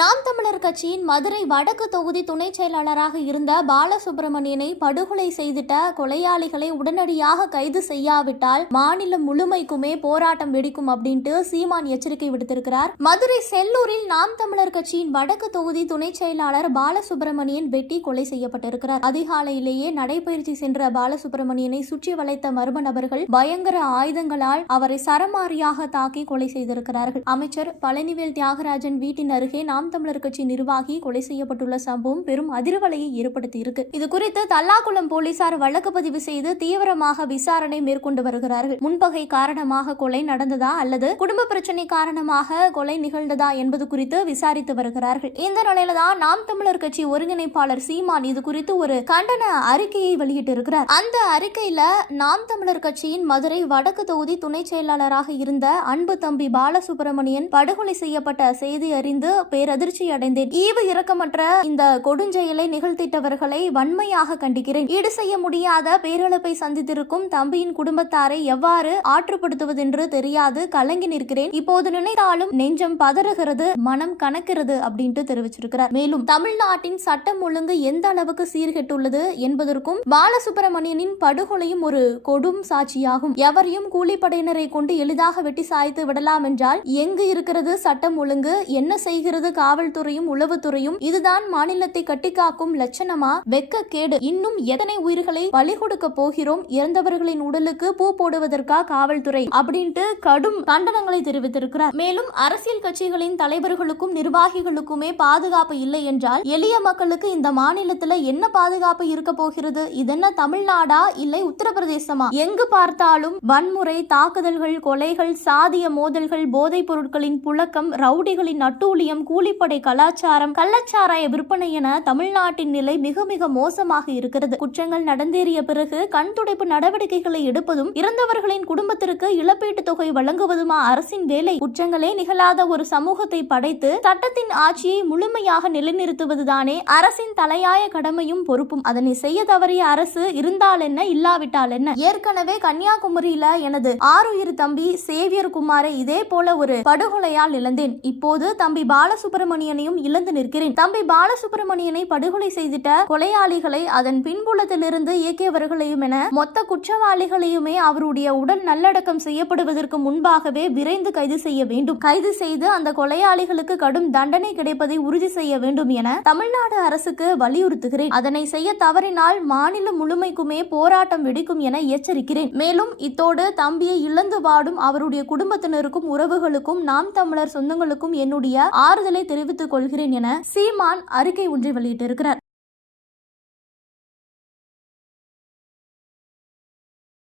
நாம் தமிழர் கட்சியின் மதுரை வடக்கு தொகுதி துணை செயலாளராக இருந்த பாலசுப்ரமணியனை படுகொலை செய்திட்ட கொலையாளிகளை உடனடியாக கைது செய்யாவிட்டால் மாநிலம் முழுமைக்குமே போராட்டம் வெடிக்கும் அப்படின்ட்டு சீமான் எச்சரிக்கை விடுத்திருக்கிறார். மதுரை செல்லூரில் நாம் தமிழர் கட்சியின் வடக்கு தொகுதி துணை செயலாளர் பாலசுப்ரமணியன் வெட்டி கொலை செய்யப்பட்டிருக்கிறார். அதிகாலையிலேயே நடைபயிற்சி சென்ற பாலசுப்ரமணியனை சுற்றி வளைத்த மர்ம நபர்கள் பயங்கர ஆயுதங்களால் அவரை சரமாரியாக தாக்கி கொலை செய்திருக்கிறார்கள். அமைச்சர் பழனிவேல் தியாகராஜன் வீட்டின் அருகே நாம் தமிழர் கட்சி நிர்வாகி கொலை செய்யப்பட்டுள்ள சம்பவம் பெரும் அதிர்வலையை ஏற்படுத்தியிருக்கு. இது குறித்து தல்லாக்குளம் போலீசார் வழக்கு பதிவு செய்து தீவிரமாக விசாரணை மேற்கொண்டு வருகிறார்கள். முன்பகை காரணமாக கொலை நடந்ததா அல்லது குடும்ப பிரச்சனை காரணமாக கொலை நிகழ்ந்ததா என்பது குறித்து விசாரித்து வருகிறார்கள். இந்த நிலையில தான் நாம் தமிழர் கட்சி ஒருங்கிணைப்பாளர் சீமான் இது குறித்து ஒரு கண்டன அறிக்கையை வெளியிட்டிருக்கிறார். அந்த அறிக்கையில நாம் தமிழர் கட்சியின் மதுரை வடக்கு தொகுதி துணை செயலாளராக இருந்த அன்பு தம்பி பாலசுப்ரமணியன் படுகொலை செய்யப்பட்ட செய்தி அறிந்து பேரதிர்ச்சி அடைந்தேன். ஈவு இரக்கமற்ற இந்த கொடுஞ்செயலை நிகழ்த்திட்டவர்களை வன்மையாக கண்டிக்கிறேன். ஈடு செய்ய முடியாத பேரிழப்பை சந்தித்திருக்கும் தம்பியின் குடும்பத்தாரை எவ்வாறு ஆற்றுப்படுத்துவதென்று தெரியாது கலங்கி நிற்கிறேன். இப்போது நினைத்தாலும் நெஞ்சம் பதறுகிறது, மனம் கணக்கிறது அப்படின்ட்டு தெரிவிச்சிருக்கிறார். மேலும் தமிழ்நாட்டின் சட்டம் ஒழுங்கு எந்த அளவுக்கு சீர்கெட்டுள்ளது என்பதற்கும் பாலசுப்ரமணியனின் படுகொலையும் ஒரு கொடும் சாட்சியாகும். எவரையும் கூலிப்படையினரை கொண்டு எளிதாக வெட்டி சாய்த்து விடலாம் என்றால் எங்கு இருக்கிறது சட்டம் ஒழுங்கு? என்ன செய்கிறது காவல்துறையும் உளவுத்துறையும்? இதுதான் மாநிலத்தை கட்டிக்காக்கும் லட்சணமா? வெக்க கேடு. இன்னும் எத்தனை உயிர்களை பலி கொடுக்க போகிறோம்? இறந்தவர்களின் உடலுக்கு பூ போடுவதற்கா காவல்துறை அப்படின்ட்டு கடும் கண்டனங்களை தெரிவித்திருக்கிறார். மேலும் அரசியல் கட்சிகளின் தலைவர்களுக்கும் நிர்வாகிகளுக்குமே பாதுகாப்பு இல்லை என்றால் எளிய மக்களுக்கு இந்த மாநிலத்துல என்ன பாதுகாப்பு இருக்க போகிறது? இதென்ன தமிழ்நாடா இல்லை உத்தரப்பிரதேசமா? எங்கு பார்த்தாலும் வன்முறை, தாக்குதல்கள், கொலைகள், சாதிய மோதல்கள், போதைப் பொருட்களின் புழக்கம், ரவுடிகளின் அட்டூழியம், கூலிப்படை கலாச்சாரம், கள்ளச்சாராய விற்பனை என தமிழ்நாட்டின் நிலை மிக மிக மோசமாக இருக்கிறது. குற்றங்கள் நடந்தேறிய பிறகு கண் துடைப்பு நடவடிக்கைகளை எடுப்பதும் இறந்தவர்களின் குடும்பத்திற்கு இழப்பீட்டு தொகை வழங்குவதுமா அரசின் வேலை? குற்றங்களே நிகழாத ஒரு சமூகத்தை படைத்து சட்டத்தின் ஆட்சியை முழுமையாக நிலைநிறுத்துவதுதானே அரசின் தலையாய கடமையும் பொறுப்பும். அதனை செய்ய தவறிய அரசு இருந்தால் என்ன, இல்லாவிட்டால் என்ன? ஏற்கனவே கன்னியாகுமரியில எனது ஆறுயிர் தம்பி சேவியர் குமாரை இதே போல ஒரு படுகொலையால் இழந்தேன். இப்போது தம்பி பாலசுப்ரமணியனையும் இழந்து நிற்கிறேன். தம்பி பாலசுப்ரமணியனை படுகொலை செய்திட்ட கொலையாளிகளை, அதன் பின்புலத்திலிருந்து இயக்கியவர்களையும் என மொத்த குற்றவாளிகளையுமே அவருடைய உடல் நல்லடக்கம் செய்யப்படுவதற்கு முன்பாகவே விரைந்து கைது செய்ய வேண்டும். கைது செய்து அந்த கொலையாளிகளுக்கு கடும் தண்டனை கிடைப்பதை உறுதி செய்ய வேண்டும் என தமிழ்நாடு அரசுக்கு வலியுறுத்துகிறேன். அதனை செய்ய தவறினால் மாநிலம் முழுமைக்குமே போராட்டம் வெடிக்கும் என எச்சரிக்கிறேன். மேலும் இத்தோடு தம்பியை இழந்து வாடும் அவருடைய குடும்பத்தினருக்கும் உறவுகளுக்கும் நாம் தமிழர் சொந்தங்களுக்கும் என்னுடைய ஆறுதலை தெரிவித்துக் கொள்கிறேன் என சீமான் அறிக்கை ஒன்றை வெளியிட்டிருக்கிறார்.